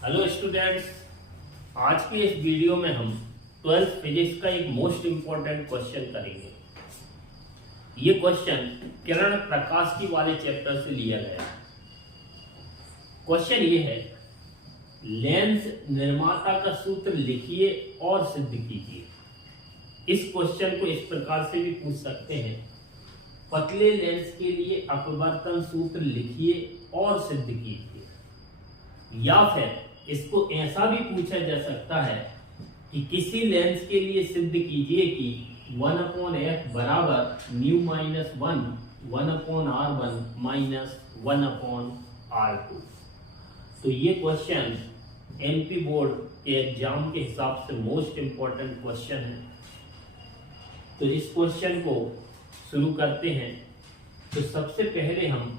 Hello students, आज के इस वीडियो में हम 12th फिजिक्स का एक मोस्ट इंपॉर्टेंट क्वेश्चन करेंगे। ये क्वेश्चन किरण प्रकाश की वाले चैप्टर से लिया गया है। क्वेश्चन ये है, लेंस निर्माता का सूत्र लिखिए और सिद्ध कीजिए। इस क्वेश्चन को इस प्रकार से भी पूछ सकते हैं, पतले लेंस के लिए अपवर्तन सूत्र लिखिए और सिद्ध कीजिए। या फिर इसको ऐसा भी पूछा जा सकता है कि किसी लेंस के लिए सिद्ध कीजिए कि 1/f बराबर mu minus 1 1/r1 minus 1/r2। तो ये क्वेश्चन एमपी बोर्ड के एग्जाम के हिसाब से मोस्ट इंपॉर्टेंट क्वेश्चन है। तो इस क्वेश्चन को शुरू करते हैं। तो सबसे पहले हम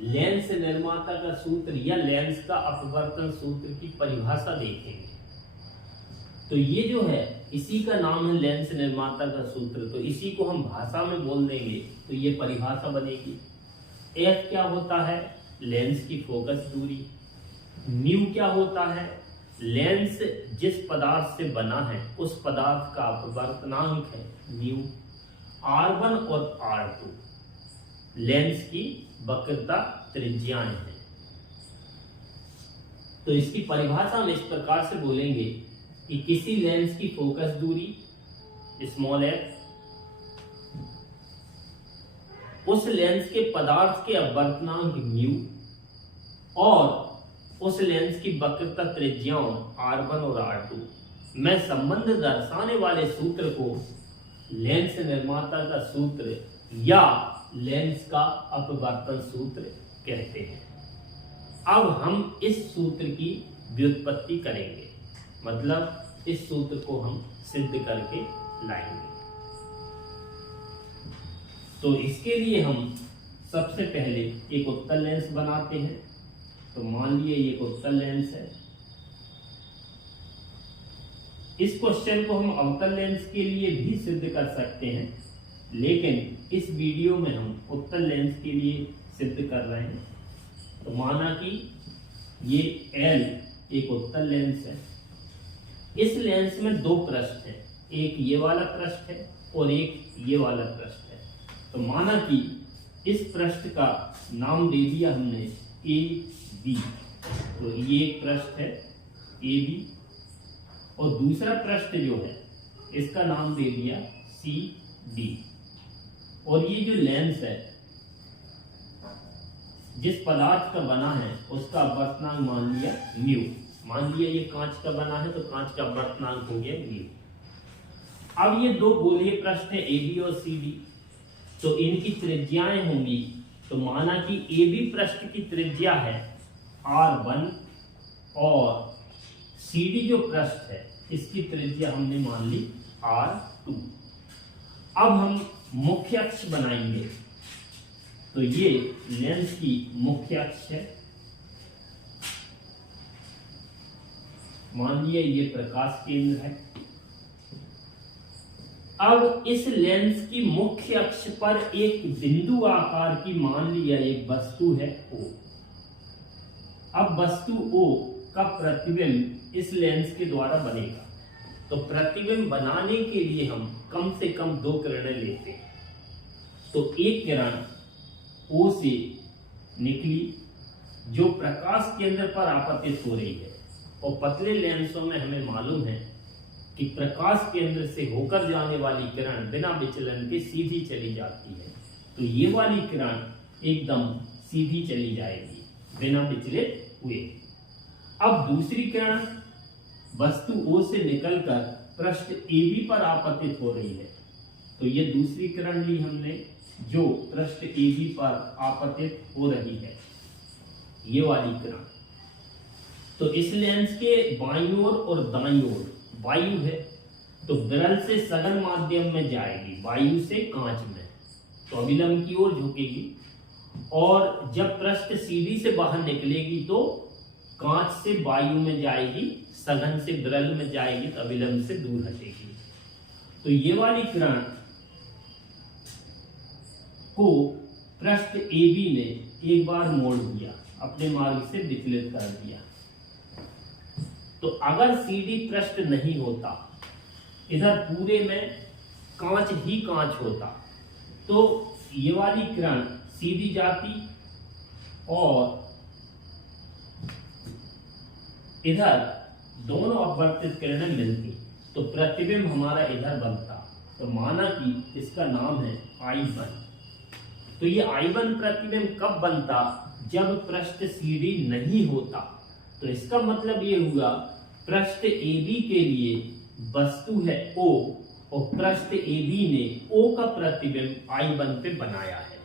लेंस निर्माता का सूत्र या लेंस का अपवर्तन सूत्र की परिभाषा देखेंगे। तो ये जो है इसी का नाम है लेंस निर्माता का सूत्र। तो इसी को हम भाषा में बोल देंगे तो ये परिभाषा बनेगी। एफ क्या होता है? लेंस की फोकस दूरी। म्यू क्या होता है? लेंस जिस पदार्थ से बना है उस पदार्थ का अपवर्तनांक है म्यू। R1 और R2 लेंस की वक्रता त्रिज्याएं हैं। तो इसकी परिभाषा हम इस प्रकार से बोलेंगे कि किसी लेंस की फोकस दूरी स्मॉल f उस लेंस के पदार्थ के अपवर्तनांक म्यू और उस लेंस की वक्रता त्रिज्याओं R1 और R2 में संबंध दर्शाने वाले सूत्र को लेंस निर्माता का सूत्र या लेंस का अपवर्तन सूत्र कहते हैं। अब हम इस सूत्र की व्युत्पत्ति करेंगे, मतलब इस सूत्र को हम सिद्ध करके लाएंगे। तो इसके लिए हम सबसे पहले एक उत्तल लेंस बनाते हैं। तो मान लिए ये उत्तल लेंस है। इस क्वेश्चन को हम अवतल लेंस के लिए भी सिद्ध कर सकते हैं, लेकिन इस वीडियो में हम उत्तल लेंस के लिए सिद्ध कर रहे हैं। तो माना कि ये L एक उत्तल लेंस है। इस लेंस में दो पृष्ठ हैं, एक ये वाला पृष्ठ है और एक ये वाला पृष्ठ है। तो माना कि इस पृष्ठ का नाम दे दिया हमने AB। तो ये एक पृष्ठ है AB और दूसरा पृष्ठ जो है इसका नाम दे दिया CD। और ये जो लेंस है जिस पदार्थ का बना है उसका अपवर्तनांक मान लिया म्यू। मान लिया ये कांच का बना है तो कांच का अपवर्तनांक हो गया म्यू। अब ये दो गोलीय पृष्ठ है AB और CD, तो इनकी त्रिज्याएं होंगी। तो माना कि AB पृष्ठ की त्रिज्या है R1 और CD जो पृष्ठ है इसकी त्रिज्या हमने मान ली R2। अब हम मुख्य अक्ष बनाएंगे। तो ये लेंस की मुख्य अक्ष है। मान लिया ये प्रकाश केंद्र है। अब इस लेंस की मुख्य अक्ष पर एक बिंदु आकार की मान लिया एक वस्तु है O। अब वस्तु O का प्रतिबिंब इस लेंस के द्वारा बनेगा। तो प्रतिबिंब बनाने के लिए हम कम से कम दो किरणें लेते हैं। तो एक किरण O से निकली जो प्रकाश केंद्र पर आपतित हो रही है, और पतले लेंसों में हमें मालूम है कि प्रकाश केंद्र से होकर जाने वाली किरण बिना विचलन के सीधी चली जाती है। तो ये वाली किरण एकदम सीधी चली जाएगी बिना विचलित हुए। अब दूसरी किरण वस्तु O से निकलकर पृष्ठ AB पर आपतित हो रही है। तो ये दूसरी किरण ली हमने जो पृष्ठ AB पर आपतित हो रही है, ये वाली किरण। तो इस लेंस के बाईं ओर और दाईं ओर वायु है, तो विरल से सघन माध्यम में जाएगी, वायु से कांच में, तो अभिलंब की ओर झुकेगी। और जब पृष्ठ CD से बाहर निकलेगी तो कांच से वायु में जाएगी, सघन से विरल में जाएगी, तो अभिलंब से दूर हटेगी। तो ये वाली किरण को पृष्ठ AB ने एक बार मोड़ दिया, अपने मार्ग से विचलित कर दिया। तो अगर CD पृष्ठ नहीं होता, इधर पूरे में कांच ही कांच होता, तो ये वाली किरण सीधी जाती और इधर दोनों अपवर्तित किरणें मिलती, तो प्रतिबिंब हमारा इधर बनता। तो माना कि इसका नाम है I1। तो ये I1 प्रतिबिंब कब बनता? जब पृष्ठ CD नहीं होता। तो इसका मतलब ये हुआ पृष्ठ AB के लिए वस्तु है O और पृष्ठ AB ने O का प्रतिबिंब I1 पे बनाया है।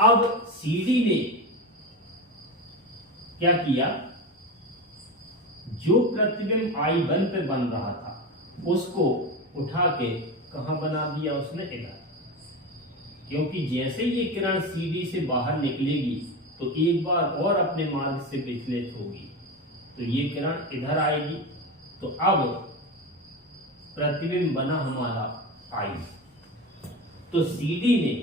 अब CD ने क्या किया? जो प्रतिबिंब I1 पे बन रहा था उसको उठा के कहां बना दिया उसने? इधर। क्योंकि जैसे ये किरण CD से बाहर निकलेगी तो एक बार और अपने मार्ग से विचलित होगी, तो ये किरण इधर आएगी। तो अब प्रतिबिंब बना हमारा I। तो CD ने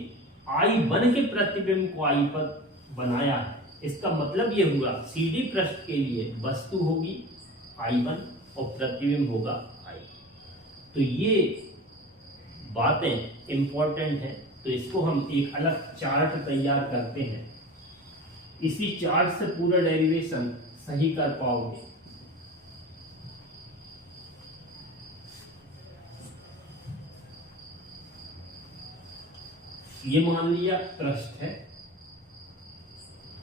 I1 के प्रतिबिंब को I पर बनाया है। इसका मतलब ये हुआ CD पृष्ठ के लिए वस्तु होगी I1 और प्रतिबिंब होगा I। तो ये बातें इंपॉर्टेंट हैं, तो इसको हम एक अलग चार्ट तैयार करते हैं। इसी चार्ट से पूरा डेरिवेशन सही कर पाओगे। ये मान लिया पृष्ठ है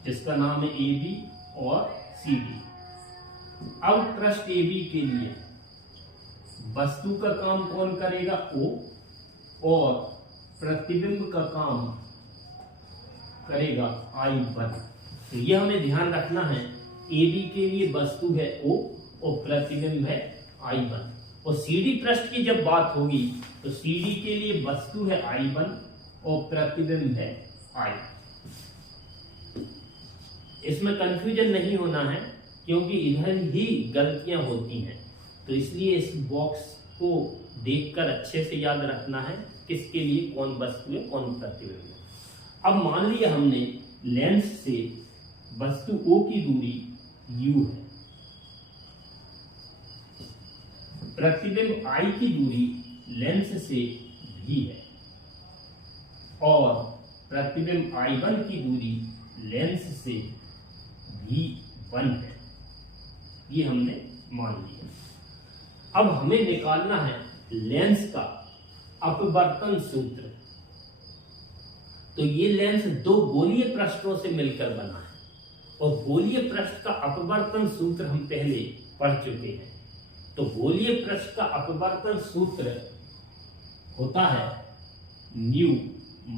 जिसका नाम है AB और CD। अब पृष्ठ AB के लिए वस्तु का काम कौन करेगा? O, और प्रतिबिंब का काम करेगा I1। तो ये हमें ध्यान रखना है, AB के लिए वस्तु है O और प्रतिबिंब है I1। और CD पृष्ठ की जब बात होगी तो CD के लिए वस्तु है I1 और प्रतिबिंब है I। इसमें कंफ्यूजन नहीं होना है क्योंकि इधर ही गलतियां होती हैं, तो इसलिए इस बॉक्स को देखकर अच्छे से याद रखना है किसके लिए कौन वस्तु है कौन प्रतिबिंब है। अब मान लिया हमने लेंस से वस्तु O की दूरी U है, प्रतिबिंब I की दूरी लेंस से V है और प्रतिबिंब I1 की दूरी लेंस से V1 है। ये हमने मान लिया। अब हमें निकालना है लेंस का अपवर्तन सूत्र। तो ये लेंस दो गोलीय पृष्ठों से मिलकर बना है और गोलीय पृष्ठ का अपवर्तन सूत्र हम पहले पढ़ चुके हैं। तो गोलीय पृष्ठ का अपवर्तन सूत्र होता है new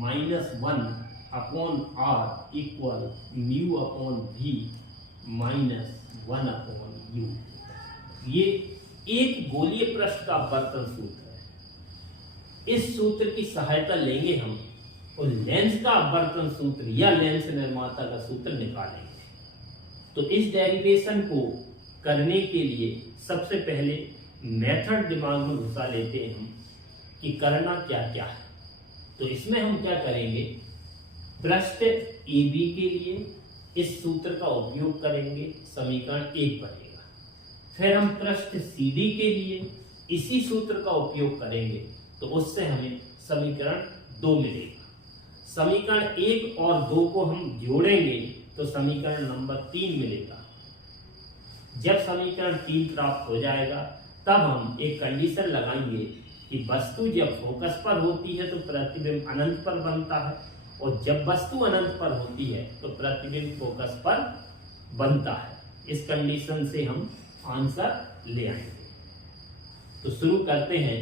-1 upon R equal mu upon V -1 upon U। ये एक गोलीय पृष्ठ का अपवर्तन सूत्र है। इस सूत्र की सहायता लेंगे हम और लेंस का अपवर्तन सूत्र या लेंस निर्माता का सूत्र निकालेंगे। तो इस डेरिवेशन को करने के लिए सबसे पहले मेथड दिमाग में घुसा लेते हैं हम कि करना क्या क्या है। तो इसमें हम क्या करेंगे, पृष्ठ AB के लिए इस सूत्र का उपयोग करेंगे, समीकरण 1 बनेगा। फिर हम पृष्ठ CD के लिए इसी सूत्र का उपयोग करेंगे, तो उससे हमें समीकरण 2 मिलेगा। समीकरण 1 और 2 को हम जोड़ेंगे तो समीकरण नंबर 3 मिलेगा। जब समीकरण 3 प्राप्त हो जाएगा तब हम एक कंडीशन लगाएंगे कि वस्तु जब फोकस पर होती है तो प्रतिबिंब अनंत पर बनता है और जब वस्तु अनंत पर होती है तो प्रतिबिंब फोकस पर बनता है। इस कंडीशन से हम आंसर ले आएंगे। तो शुरू करते हैं।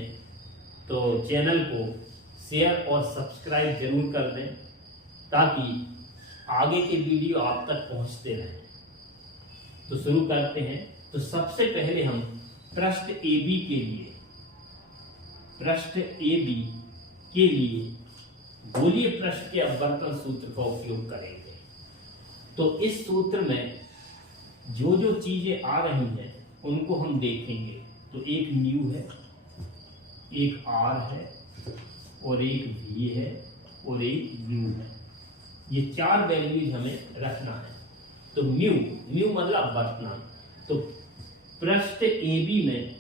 तो चैनल को शेयर और सब्सक्राइब जरूर कर दें ताकि आगे के वीडियो आप तक पहुंचते रहें। तो शुरू करते हैं। तो सबसे पहले हम पृष्ठ AB के लिए गोलीय पृष्ठ के अपवर्तन सूत्र का उपयोग करेंगे। तो इस सूत्र में जो जो चीजें आ रही हैं उनको हम देखेंगे। तो एक न्यू है, एक R है और एक V है और एक U है। ये 4 वैल्यूज हमें रखना है। तो म्यू मतलब अपवर्तनांक। तो पृष्ठ AB में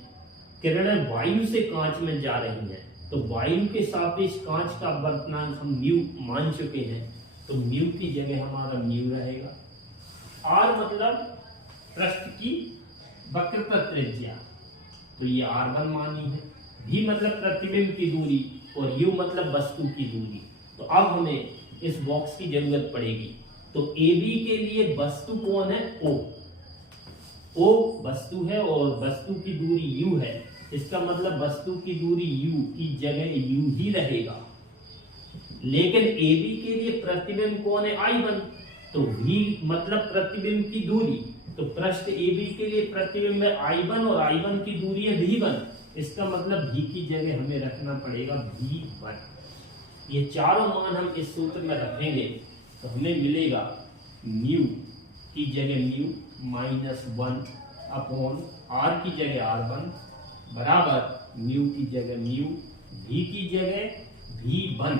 किरणें वायु से कांच में जा रही हैं, तो वायु के सापेक्ष कांच का अपवर्तनांक हम म्यू मान चुके हैं, तो म्यू की जगह हमारा म्यू रहेगा। R मतलब पृष्ठ की वक्रता त्रिज्या, तो ये R1 मानी है। V मतलब प्रतिबिंब की दूरी और U मतलब वस्तु की दूरी। तो अब हमें इस बॉक्स की जरूरत पड़ेगी। तो AB के लिए वस्तु कौन है? O। O वस्तु है और वस्तु की दूरी U है, इसका मतलब वस्तु की दूरी U की जगह U ही रहेगा। लेकिन AB के लिए प्रतिबिंब कौन है? I1। तो V मतलब प्रतिबिंब की दूरी, तो पृष्ठ AB के लिए प्रतिबिंब है I1 और I1 की दूरी है V1, इसका मतलब V की जगह हमें रखना पड़ेगा V1। ये चारों मान हम इस सूत्र में रखेंगे तो हमें मिलेगा म्यू की जगह म्यू -1 अपॉन R की जगह R1 बराबर म्यू की जगह म्यू, V की जगह V1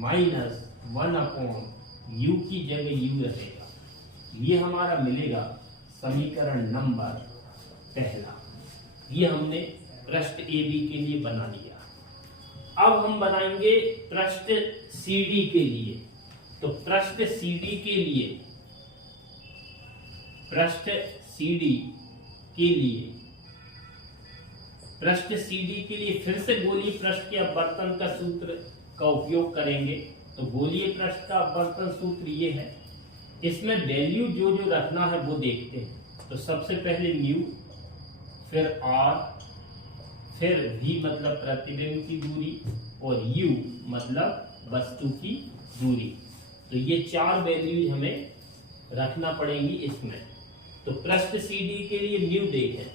-1 अपॉन U की जगह U रहेगा। ये हमारा मिलेगा समीकरण नंबर पहला। ये हमने पृष्ठ AB के लिए बना लिया। अब हम बनाएंगे पृष्ठ CD के लिए। तो पृष्ठ CD के लिए फिर से गोलीय पृष्ठ के अपवर्तन का सूत्र का उपयोग करेंगे। तो गोलीय पृष्ठ का अपवर्तन सूत्र ये है। इसमें वैल्यू जो जो रखना है वो देखते हैं। तो सबसे पहले म्यू, फिर R, फिर V मतलब प्रतिबिंब की दूरी और U मतलब वस्तु की दूरी। तो ये चार वैल्यूज हमें रखना पड़ेंगी इसमें। तो पृष्ठ CD के लिए म्यू देखें।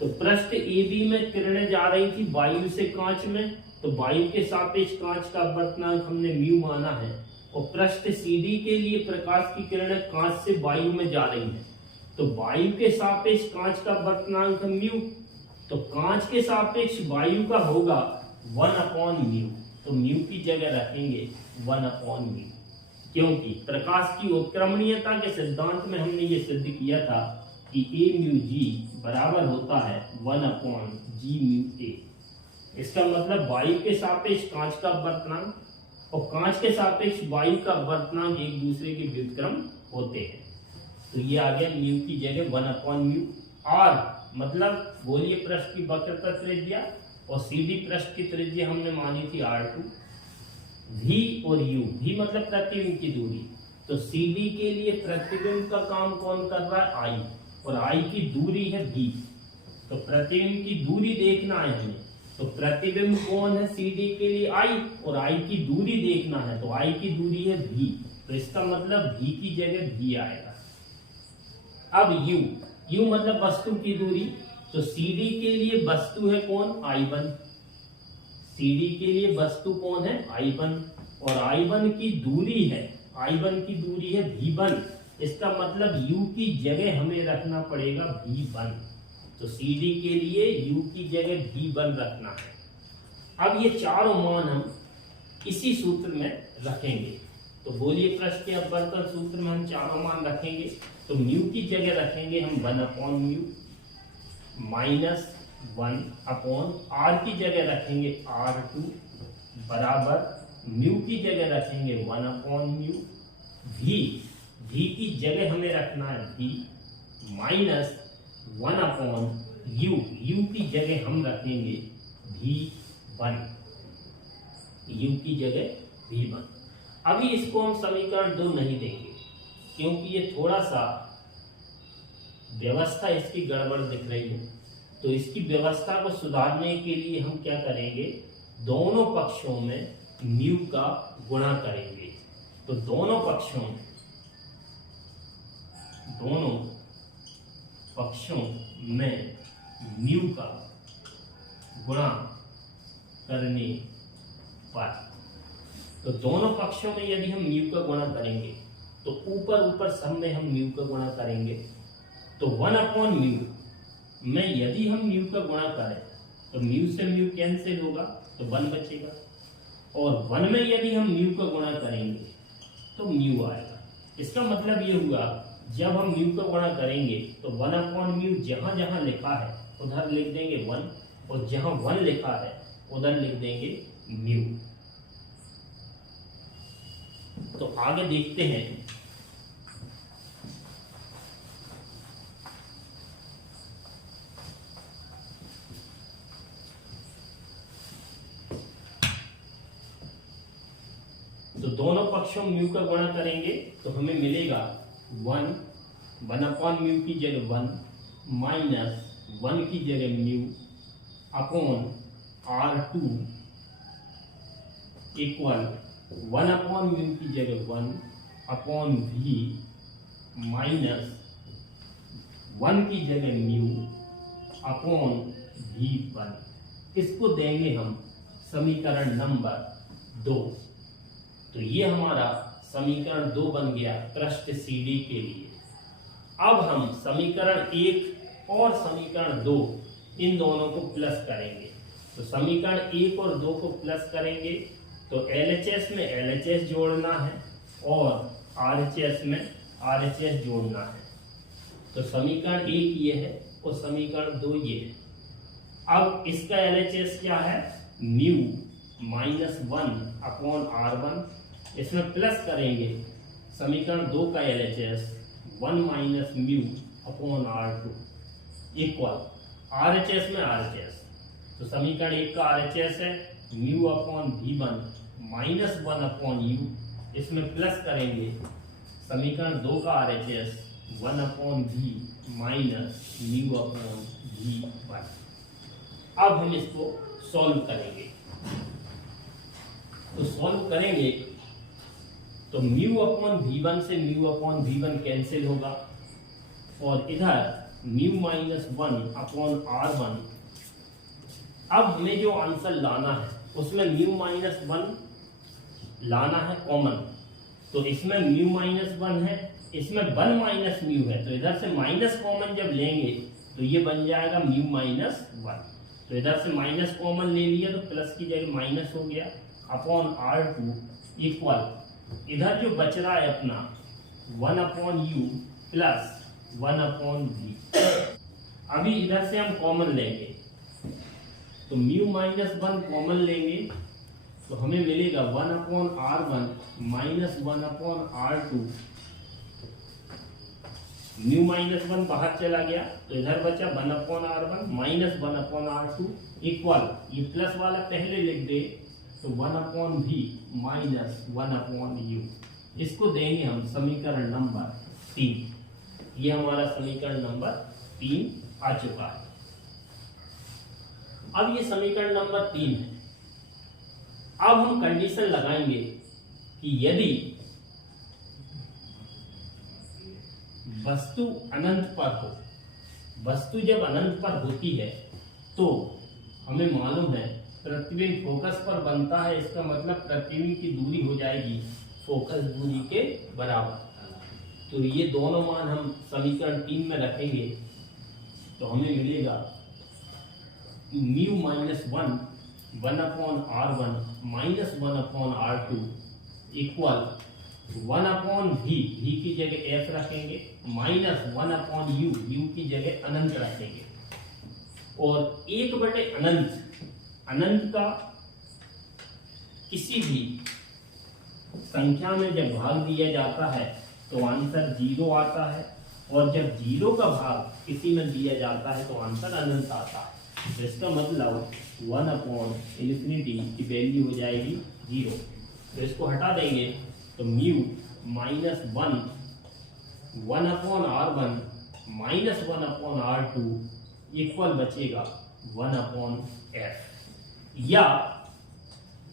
तो पृष्ठ AB में किरणें जा रही थी वायु से कांच में, तो वायु के सापेक्ष कांच का अपवर्तनांक हमने म्यू माना है। और पृष्ठ CD के लिए प्रकाश की किरणें कांच से वायु में जा रही हैं, तो वायु के सापेक्ष कांच का अपवर्तनांक म्यू, तो कांच के सापेक्ष वायु का होगा 1/म्यू। तो म्यू की जगह रखेंगे 1/म्यू, क्योंकि प्रकाश की उत्क्रमणीयता के सिद्धांत में हमने ये सिद्ध किया था कि A म्यू G बराबर होता है 1/G म्यू A। इसका मतलब वायु के सापेक्ष कांच का अपवर्तनांक और कांच के सापेक्ष वायु का अपवर्तनांक एक दूसरे के व्युत्क्रम होते हैं। तो ये आ गया म्यू की जगह 1/म्यू। R मतलब गोलीय पृष्ठ की वक्रता त्रिज्या और CD पृष्ठ की त्रिज्या हमने मानी थी R2। V और U, V मतलब प्रतिबिंब की दूरी, तो CD के लिए प्रतिबिंब का काम कौन कर रहा है? I, और I की दूरी है V। तो प्रतिबिंब की दूरी देखना है हमें, तो प्रतिबिंब कौन है CD के लिए? I, और I की दूरी देखना है, तो I की दूरी है V, तो इसका मतलब V की जगह V आएगा। अब U मतलब वस्तु की दूरी, तो CD के लिए वस्तु है कौन? I1। CD के लिए वस्तु कौन है? I1, और I1 की दूरी है V1। इसका मतलब U की जगह हमें रखना पड़ेगा V1। तो CD के लिए U की जगह V1 रखना है। अब ये चारों मान हम इसी सूत्र में रखेंगे। तो गोलीय पृष्ठ के अपवर्तन सूत्र में हम चारों मान रखेंगे। तो म्यू की जगह रखेंगे हम 1/म्यू -1 R की जगह रखेंगे R2 बराबर म्यू की जगह रखेंगे 1/म्यू। V की जगह हमें रखना है V -1/U की जगह हम रखेंगे V1। U की जगह V1। अभी इसको हम समीकरण 2 नहीं देंगे, क्योंकि ये थोड़ा सा व्यवस्था इसकी गड़बड़ दिख रही है। तो इसकी व्यवस्था को सुधारने के लिए हम क्या करेंगे? दोनों पक्षों में म्यू का गुणा करेंगे। तो दोनों पक्षों में म्यू का गुणा करने पर, तो दोनों पक्षों में यदि हम म्यू का गुणा करेंगे तो ऊपर सब में हम म्यू का गुणा करेंगे। तो 1/म्यू में यदि हम म्यू का गुणा करें तो म्यू से म्यू कैंसिल होगा, तो 1 बचेगा। और 1 में यदि हम म्यू का गुणा करेंगे तो म्यू आएगा। इसका मतलब ये हुआ जब हम म्यू का गुणा करेंगे तो 1/म्यू जहां जहां लिखा है उधर लिख देंगे 1 और जहां 1 लिखा है उधर लिख देंगे म्यू। तो आगे देखते हैं। तो दोनों पक्षों म्यू का गुणा करेंगे तो हमें मिलेगा 1/म्यू की जगह 1 माइनस 1 की जगह म्यू अपॉन R2 इक्वल 1/म्यू की जगह 1/V माइनस 1 की जगह म्यू अपॉन V1। इसको देंगे हम समीकरण नंबर 2। तो ये हमारा समीकरण 2 बन गया पृष्ठ CD के लिए। अब हम समीकरण 1 और समीकरण 2 इन दोनों को प्लस करेंगे। तो समीकरण 1 और 2 को प्लस करेंगे तो LHS में LHS जोड़ना है और RHS में RHS जोड़ना है। तो समीकरण 1 ये है और समीकरण 2 ये है। अब इसका LHS क्या है? Mu -1/R1। इसमें प्लस करेंगे समीकरण 2 का LHS 1 - μ/R2 इक्वल RHS में RHS। तो समीकरण 1 का RHS है μ/V1 -1/U। इसमें प्लस करेंगे समीकरण 2 का RHS 1/V -μ/V1। अब हम इसको सॉल्व करेंगे। तो सॉल्व करेंगे तो μ/V1 से μ/V1 कैंसिल होगा और इधर μ-1/R1। अब हमें जो आंसर लाना है उसमें μ-1 लाना है कॉमन। तो इसमें μ-1 है, इसमें 1 - म्यू है, तो इधर से माइनस कॉमन जब लेंगे तो ये बन जाएगा μ-1। तो इधर से माइनस कॉमन ले लिया तो प्लस की जगह माइनस हो गया अपॉन R2 इक्वल इधर जो बच रहा है अपना 1/U प्लस 1/V। अभी इधर से हम कॉमन लेंगे तो μ-1 कॉमन लेंगे तो हमें मिलेगा 1/R1 -1/R2। μ-1 बाहर चला गया तो इधर बचा 1/R1 -1/R2 इक्वल ये प्लस वाला पहले लिख दे तो 1/V -1/U। इसको देंगे हम समीकरण नंबर 3। ये हमारा समीकरण नंबर 3 आ चुका है। अब ये समीकरण नंबर 3 है। अब हम कंडीशन लगाएंगे कि यदि वस्तु अनंत पर हो, वस्तु जब अनंत पर होती है तो हमें मालूम है प्रतिबिंब फोकस पर बनता है। इसका मतलब प्रतिबिंब की दूरी हो जाएगी फोकस दूरी के बराबर। तो ये दोनों मान हम समीकरण 3 में रखेंगे तो हमें मिलेगा μ-1 1/R1 -1/R2 equal 1/V, V की जगह F रखेंगे, -1/U, U की जगह अनंत रखेंगे। और 1/अनंत, अनंत का किसी भी संख्या में जब भाग दिया जाता है तो आंसर 0 आता है और जब 0 का भाग किसी में दिया जाता है तो आंसर अनंत आता है। तो इसका मतलब 1/∞ की वैल्यू हो जाएगी 0। तो इसको हटा देंगे तो μ-1 1/R1 -1/R2 इक्वल बचेगा 1/F। या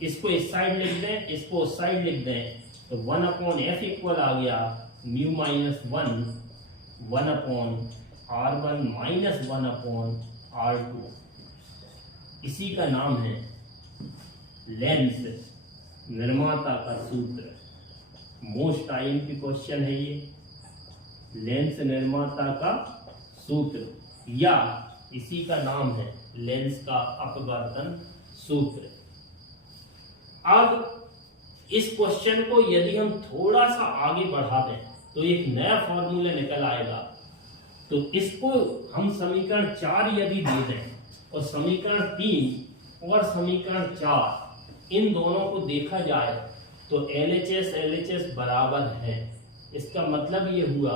इसको इस साइड लिख दें, इसको उस साइड लिख दें तो 1/F इक्वल आ गया μ-1 1/R1 -1/R2। इसी का नाम है लेंस निर्माता का सूत्र। मोस्ट आईएमपी क्वेश्चन है ये, लेंस निर्माता का सूत्र, या इसी का नाम है लेंस का अपवर्तन सूत्र। अब इस क्वेश्चन को यदि हम थोड़ा सा आगे बढ़ा दें तो एक नया फॉर्मूला निकल आएगा। तो इसको हम समीकरण 4 यदि दे दें और समीकरण 3 और समीकरण 4 इन दोनों को देखा जाए तो LHS बराबर है। इसका मतलब ये हुआ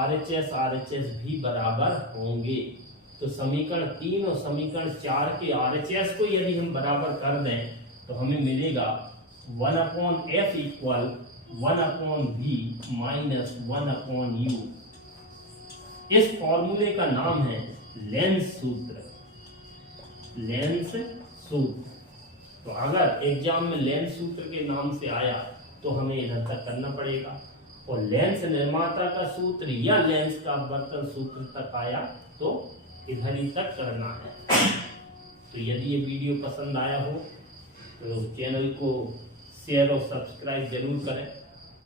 RHS भी बराबर होंगे। तो समीकरण 3 और समीकरण 4 के RHS को यदि हम बराबर कर दें तो हमें मिलेगा 1/f equal 1/v minus 1/u। इस फॉर्मूले का नाम है लेंस सूत्र। लेंस सूत्र। तो अगर एग्जाम में लेंस सूत्र के नाम से आया तो हमें इधर तक करना पड़ेगा, और लेंस निर्माता का सूत्र या लेंस का अपवर्तन सूत्र तक आया तो इधर ही तक करना है। तो यदि ये वीडियो पसंद आया हो तो चैनल को शेयर और सब्सक्राइब जरूर करें।